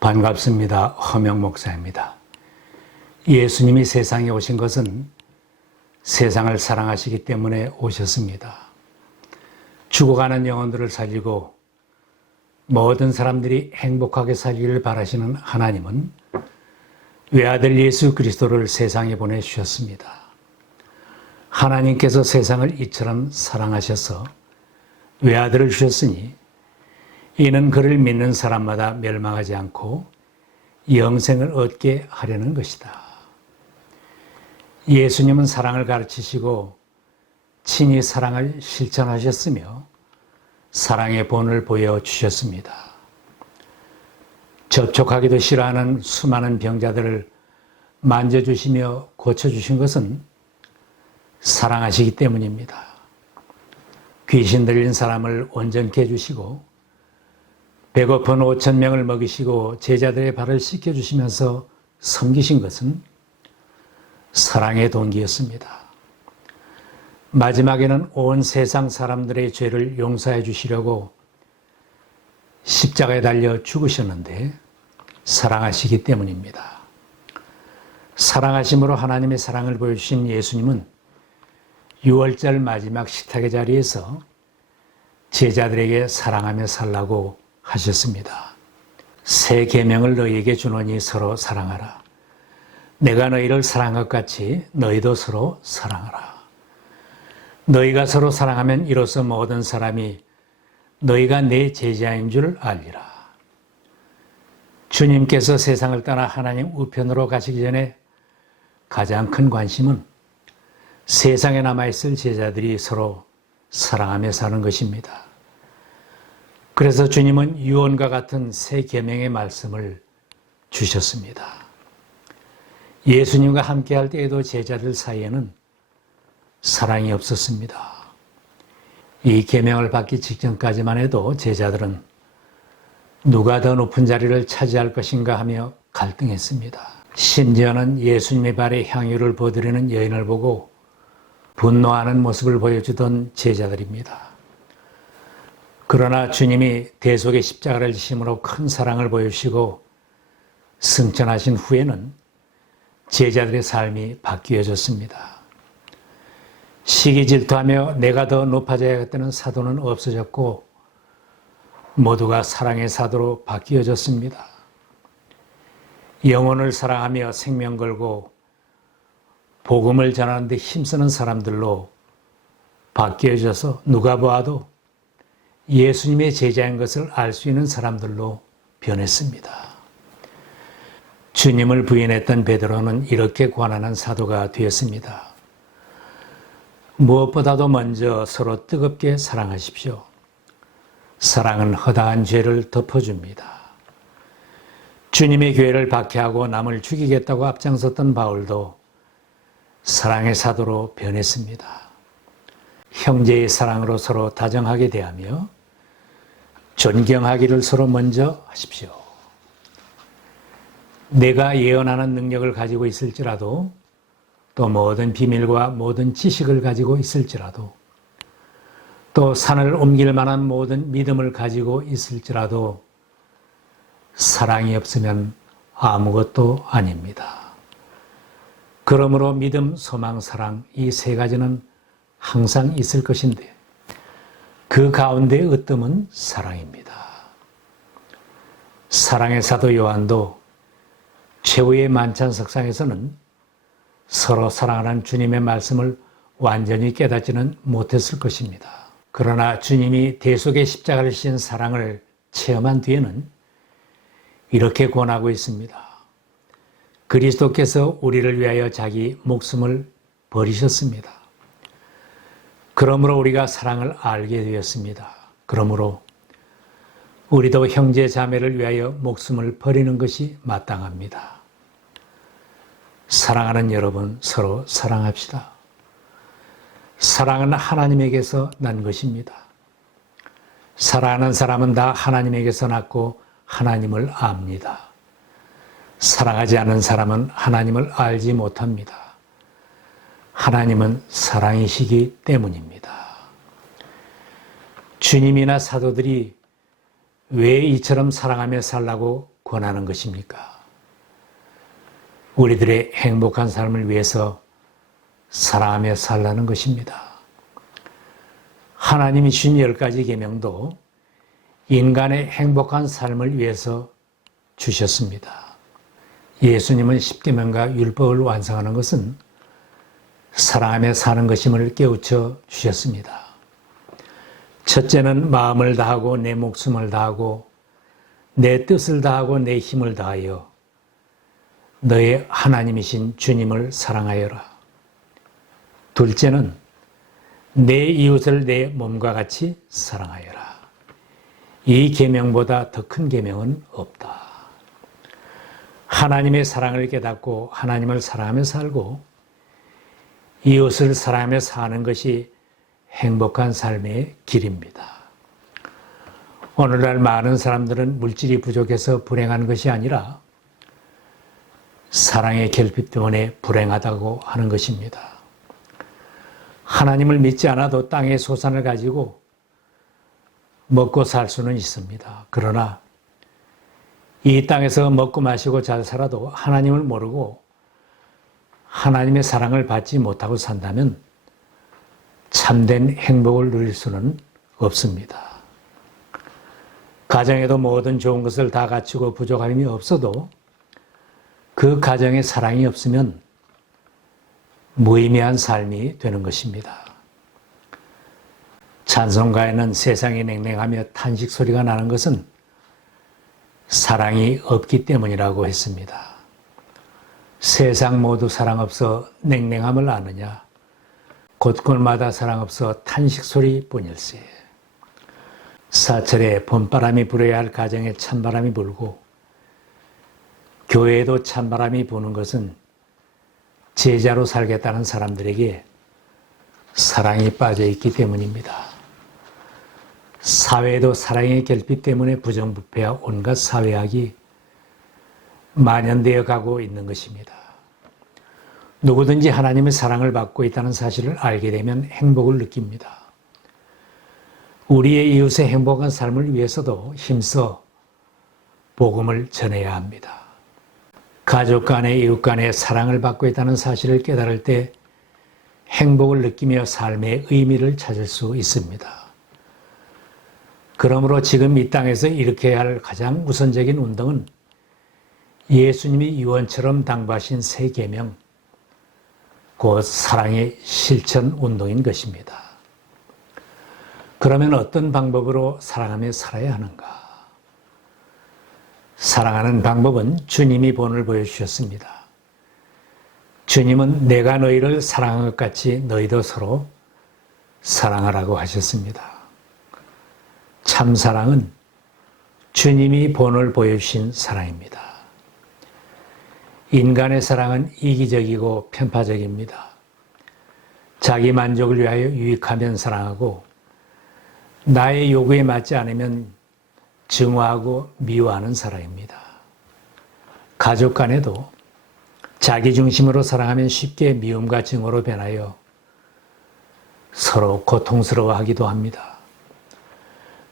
반갑습니다. 허명 목사입니다. 예수님이 세상에 오신 것은 세상을 사랑하시기 때문에 오셨습니다. 죽어가는 영혼들을 살리고 모든 사람들이 행복하게 살기를 바라시는 하나님은 외아들 예수 그리스도를 세상에 보내주셨습니다. 하나님께서 세상을 이처럼 사랑하셔서 외아들을 주셨으니 이는 그를 믿는 사람마다 멸망하지 않고 영생을 얻게 하려는 것이다. 예수님은 사랑을 가르치시고 친히 사랑을 실천하셨으며 사랑의 본을 보여주셨습니다. 접촉하기도 싫어하는 수많은 병자들을 만져주시며 고쳐주신 것은 사랑하시기 때문입니다. 귀신 들린 사람을 온전케 해주시고 배고픈 5천 명을 먹이시고 제자들의 발을 씻겨 주시면서 섬기신 것은 사랑의 동기였습니다. 마지막에는 온 세상 사람들의 죄를 용서해 주시려고 십자가에 달려 죽으셨는데 사랑하시기 때문입니다. 사랑하심으로 하나님의 사랑을 보여주신 예수님은 6월절 마지막 식탁의 자리에서 제자들에게 사랑하며 살라고 하셨습니다. 새 계명을 너희에게 주노니 서로 사랑하라. 내가 너희를 사랑한 것 같이 너희도 서로 사랑하라. 너희가 서로 사랑하면 이로써 모든 사람이 너희가 내 제자인 줄 알리라. 주님께서 세상을 떠나 하나님 우편으로 가시기 전에 가장 큰 관심은 세상에 남아있을 제자들이 서로 사랑하며 사는 것입니다. 그래서 주님은 유언과 같은 새 계명의 말씀을 주셨습니다. 예수님과 함께 할 때에도 제자들 사이에는 사랑이 없었습니다. 이 계명을 받기 직전까지만 해도 제자들은 누가 더 높은 자리를 차지할 것인가 하며 갈등했습니다. 심지어는 예수님의 발에 향유를 부어드리는 여인을 보고 분노하는 모습을 보여주던 제자들입니다. 그러나 주님이 대속의 십자가를 지심으로 큰 사랑을 보여주시고 승천하신 후에는 제자들의 삶이 바뀌어졌습니다. 시기 질투하며 내가 더 높아져야겠다는 사도는 없어졌고 모두가 사랑의 사도로 바뀌어졌습니다. 영혼을 사랑하며 생명 걸고 복음을 전하는데 힘쓰는 사람들로 바뀌어져서 누가 보아도 예수님의 제자인 것을 알 수 있는 사람들로 변했습니다. 주님을 부인했던 베드로는 이렇게 관한한 사도가 되었습니다. 무엇보다도 먼저 서로 뜨겁게 사랑하십시오. 사랑은 허다한 죄를 덮어줍니다. 주님의 교회를 박해하고 남을 죽이겠다고 앞장섰던 바울도 사랑의 사도로 변했습니다. 형제의 사랑으로 서로 다정하게 대하며 존경하기를 서로 먼저 하십시오. 내가 예언하는 능력을 가지고 있을지라도 또 모든 비밀과 모든 지식을 가지고 있을지라도 또 산을 옮길 만한 모든 믿음을 가지고 있을지라도 사랑이 없으면 아무것도 아닙니다. 그러므로 믿음, 소망, 사랑 이 세 가지는 항상 있을 것인데 그 가운데 으뜸은 사랑입니다. 사랑의 사도 요한도 최후의 만찬 석상에서는 서로 사랑하는 주님의 말씀을 완전히 깨닫지는 못했을 것입니다. 그러나 주님이 대속의 십자가를 신 사랑을 체험한 뒤에는 이렇게 권하고 있습니다. 그리스도께서 우리를 위하여 자기 목숨을 버리셨습니다. 그러므로 우리가 사랑을 알게 되었습니다. 그러므로 우리도 형제 자매를 위하여 목숨을 버리는 것이 마땅합니다. 사랑하는 여러분 서로 사랑합시다. 사랑은 하나님에게서 난 것입니다. 사랑하는 사람은 다 하나님에게서 났고 하나님을 압니다. 사랑하지 않는 사람은 하나님을 알지 못합니다. 하나님은 사랑이시기 때문입니다. 주님이나 사도들이 왜 이처럼 사랑하며 살라고 권하는 것입니까? 우리들의 행복한 삶을 위해서 사랑하며 살라는 것입니다. 하나님이 주신 열 가지 계명도 인간의 행복한 삶을 위해서 주셨습니다. 예수님은 십계명과 율법을 완성하는 것은 사랑하며 사는 것임을 깨우쳐 주셨습니다. 첫째는 마음을 다하고 내 목숨을 다하고 내 뜻을 다하고 내 힘을 다하여 너의 하나님이신 주님을 사랑하여라. 둘째는 내 이웃을 내 몸과 같이 사랑하여라. 이 계명보다 더 큰 계명은 없다. 하나님의 사랑을 깨닫고 하나님을 사랑하며 살고 이웃을 사랑하며 사는 것이 행복한 삶의 길입니다. 오늘날 많은 사람들은 물질이 부족해서 불행한 것이 아니라 사랑의 결핍 때문에 불행하다고 하는 것입니다. 하나님을 믿지 않아도 땅의 소산을 가지고 먹고 살 수는 있습니다. 그러나 이 땅에서 먹고 마시고 잘 살아도 하나님을 모르고 하나님의 사랑을 받지 못하고 산다면 참된 행복을 누릴 수는 없습니다. 가정에도 모든 좋은 것을 다 갖추고 부족함이 없어도 그 가정에 사랑이 없으면 무의미한 삶이 되는 것입니다. 찬송가에는 세상이 냉랭하며 탄식 소리가 나는 것은 사랑이 없기 때문이라고 했습니다. 세상 모두 사랑 없어 냉랭함을 아느냐? 곳곳마다 사랑 없어 탄식 소리 뿐일세. 사철에 봄바람이 불어야 할 가정에 찬바람이 불고 교회에도 찬바람이 부는 것은 제자로 살겠다는 사람들에게 사랑이 빠져 있기 때문입니다. 사회에도 사랑의 결핍 때문에 부정부패와 온갖 사회학이 만연되어 가고 있는 것입니다. 누구든지 하나님의 사랑을 받고 있다는 사실을 알게 되면 행복을 느낍니다. 우리의 이웃의 행복한 삶을 위해서도 힘써 복음을 전해야 합니다. 가족 간의 이웃 간의 사랑을 받고 있다는 사실을 깨달을 때 행복을 느끼며 삶의 의미를 찾을 수 있습니다. 그러므로 지금 이 땅에서 일으켜야 할 가장 우선적인 운동은 예수님이 유언처럼 당부하신 세 계명, 곧 사랑의 실천 운동인 것입니다. 그러면 어떤 방법으로 사랑하며 살아야 하는가? 사랑하는 방법은 주님이 본을 보여주셨습니다. 주님은 내가 너희를 사랑한 것 같이 너희도 서로 사랑하라고 하셨습니다. 참 사랑은 주님이 본을 보여주신 사랑입니다. 인간의 사랑은 이기적이고 편파적입니다. 자기 만족을 위하여 유익하면 사랑하고 나의 요구에 맞지 않으면 증오하고 미워하는 사랑입니다. 가족 간에도 자기 중심으로 사랑하면 쉽게 미움과 증오로 변하여 서로 고통스러워하기도 합니다.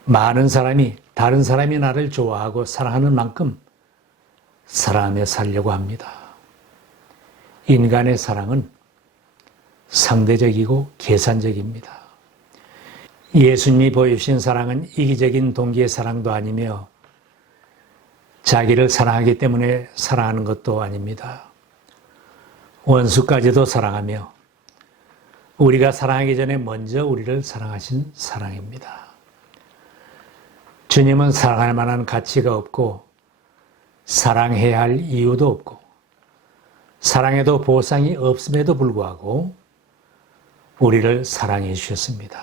많은 사람이 다른 사람이 나를 좋아하고 사랑하는 만큼 사랑하며 살려고 합니다. 인간의 사랑은 상대적이고 계산적입니다. 예수님이 보여주신 사랑은 이기적인 동기의 사랑도 아니며 자기를 사랑하기 때문에 사랑하는 것도 아닙니다. 원수까지도 사랑하며 우리가 사랑하기 전에 먼저 우리를 사랑하신 사랑입니다. 주님은 사랑할 만한 가치가 없고 사랑해야 할 이유도 없고 사랑에도 보상이 없음에도 불구하고 우리를 사랑해 주셨습니다.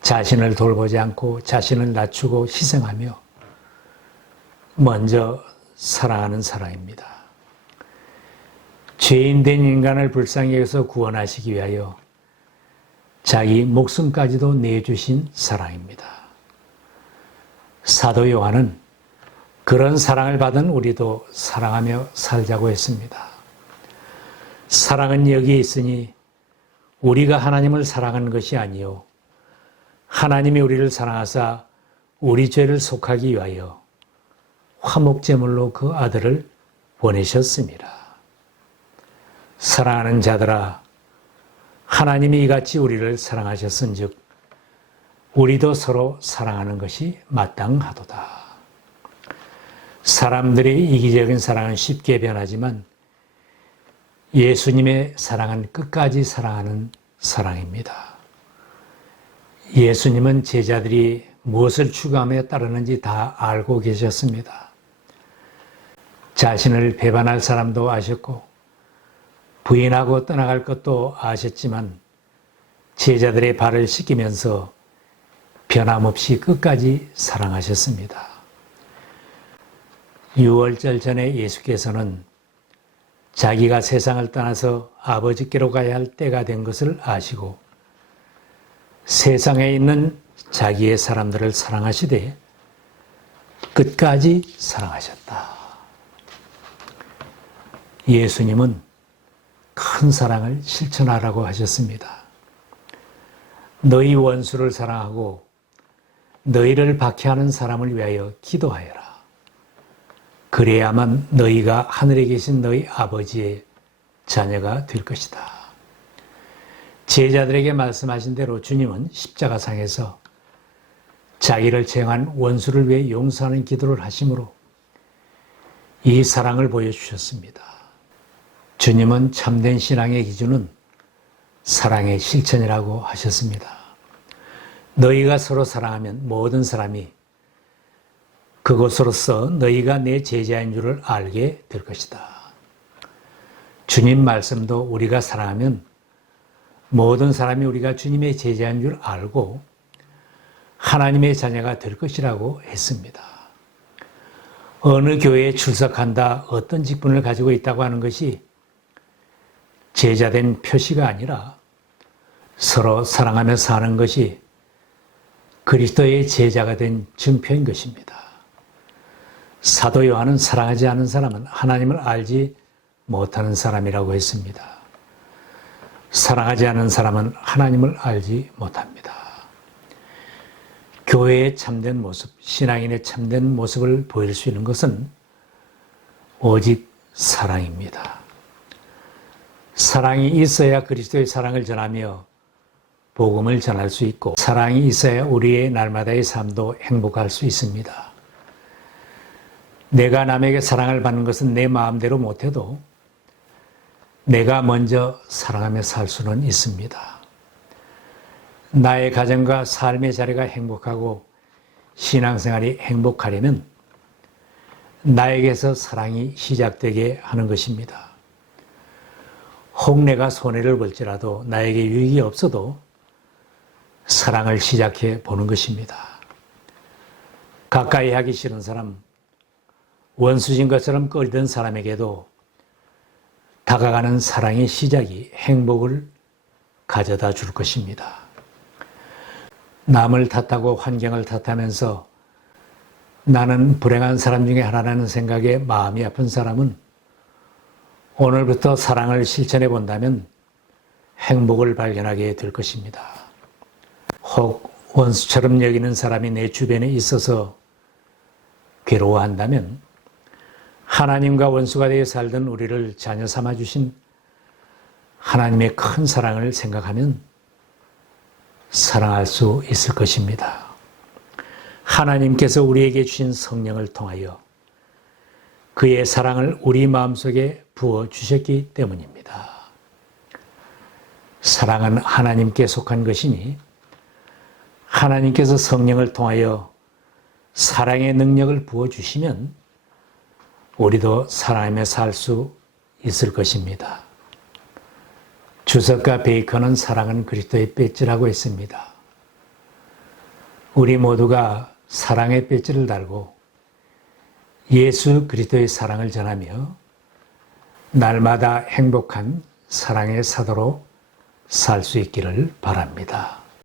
자신을 돌보지 않고 자신을 낮추고 희생하며 먼저 사랑하는 사랑입니다. 죄인된 인간을 불쌍히 여서 구원하시기 위하여 자기 목숨까지도 내주신 사랑입니다. 사도 요한은 그런 사랑을 받은 우리도 사랑하며 살자고 했습니다. 사랑은 여기에 있으니 우리가 하나님을 사랑하는 것이 아니요 하나님이 우리를 사랑하사 우리 죄를 속하기 위하여 화목제물로 그 아들을 보내셨습니다. 사랑하는 자들아, 하나님이 이같이 우리를 사랑하셨은 즉 우리도 서로 사랑하는 것이 마땅하도다. 사람들이 이기적인 사랑은 쉽게 변하지만 예수님의 사랑은 끝까지 사랑하는 사랑입니다. 예수님은 제자들이 무엇을 추구하며 따르는지 다 알고 계셨습니다. 자신을 배반할 사람도 아셨고 부인하고 떠나갈 것도 아셨지만 제자들의 발을 씻기면서 변함없이 끝까지 사랑하셨습니다. 6월절 전에 예수께서는 자기가 세상을 떠나서 아버지께로 가야 할 때가 된 것을 아시고 세상에 있는 자기의 사람들을 사랑하시되 끝까지 사랑하셨다. 예수님은 큰 사랑을 실천하라고 하셨습니다. 너희 원수를 사랑하고 너희를 박해하는 사람을 위하여 기도하여라. 그래야만 너희가 하늘에 계신 너희 아버지의 자녀가 될 것이다. 제자들에게 말씀하신 대로 주님은 십자가상에서 자기를 채용한 원수를 위해 용서하는 기도를 하심으로 이 사랑을 보여주셨습니다. 주님은 참된 신앙의 기준은 사랑의 실천이라고 하셨습니다. 너희가 서로 사랑하면 모든 사람이 그것으로서 너희가 내 제자인 줄을 알게 될 것이다. 주님 말씀도 우리가 사랑하면 모든 사람이 우리가 주님의 제자인 줄 알고 하나님의 자녀가 될 것이라고 했습니다. 어느 교회에 출석한다, 어떤 직분을 가지고 있다고 하는 것이 제자된 표시가 아니라 서로 사랑하며 사는 것이 그리스도의 제자가 된 증표인 것입니다. 사도 요한은 사랑하지 않은 사람은 하나님을 알지 못하는 사람이라고 했습니다. 사랑하지 않은 사람은 하나님을 알지 못합니다. 교회의 참된 모습, 신앙인의 참된 모습을 보일 수 있는 것은 오직 사랑입니다. 사랑이 있어야 그리스도의 사랑을 전하며 복음을 전할 수 있고 사랑이 있어야 우리의 날마다의 삶도 행복할 수 있습니다. 내가 남에게 사랑을 받는 것은 내 마음대로 못해도 내가 먼저 사랑하며 살 수는 있습니다. 나의 가정과 삶의 자리가 행복하고 신앙생활이 행복하려면 나에게서 사랑이 시작되게 하는 것입니다. 혹 내가 손해를 볼지라도 나에게 유익이 없어도 사랑을 시작해 보는 것입니다. 가까이 하기 싫은 사람, 원수진 것처럼 끌던 사람에게도 다가가는 사랑의 시작이 행복을 가져다 줄 것입니다. 남을 탓하고 환경을 탓하면서 나는 불행한 사람 중에 하나라는 생각에 마음이 아픈 사람은 오늘부터 사랑을 실천해 본다면 행복을 발견하게 될 것입니다. 혹 원수처럼 여기는 사람이 내 주변에 있어서 괴로워한다면 하나님과 원수가 되어 살던 우리를 자녀 삼아 주신 하나님의 큰 사랑을 생각하면 사랑할 수 있을 것입니다. 하나님께서 우리에게 주신 성령을 통하여 그의 사랑을 우리 마음속에 부어 주셨기 때문입니다. 사랑은 하나님께 속한 것이니 하나님께서 성령을 통하여 사랑의 능력을 부어 주시면 우리도 사랑하며 살수 있을 것입니다. 주석과 베이컨은 사랑은 그리스도의 배지라고 했습니다. 우리 모두가 사랑의 배지를 달고 예수 그리스도의 사랑을 전하며 날마다 행복한 사랑의 사도로 살 수 있기를 바랍니다.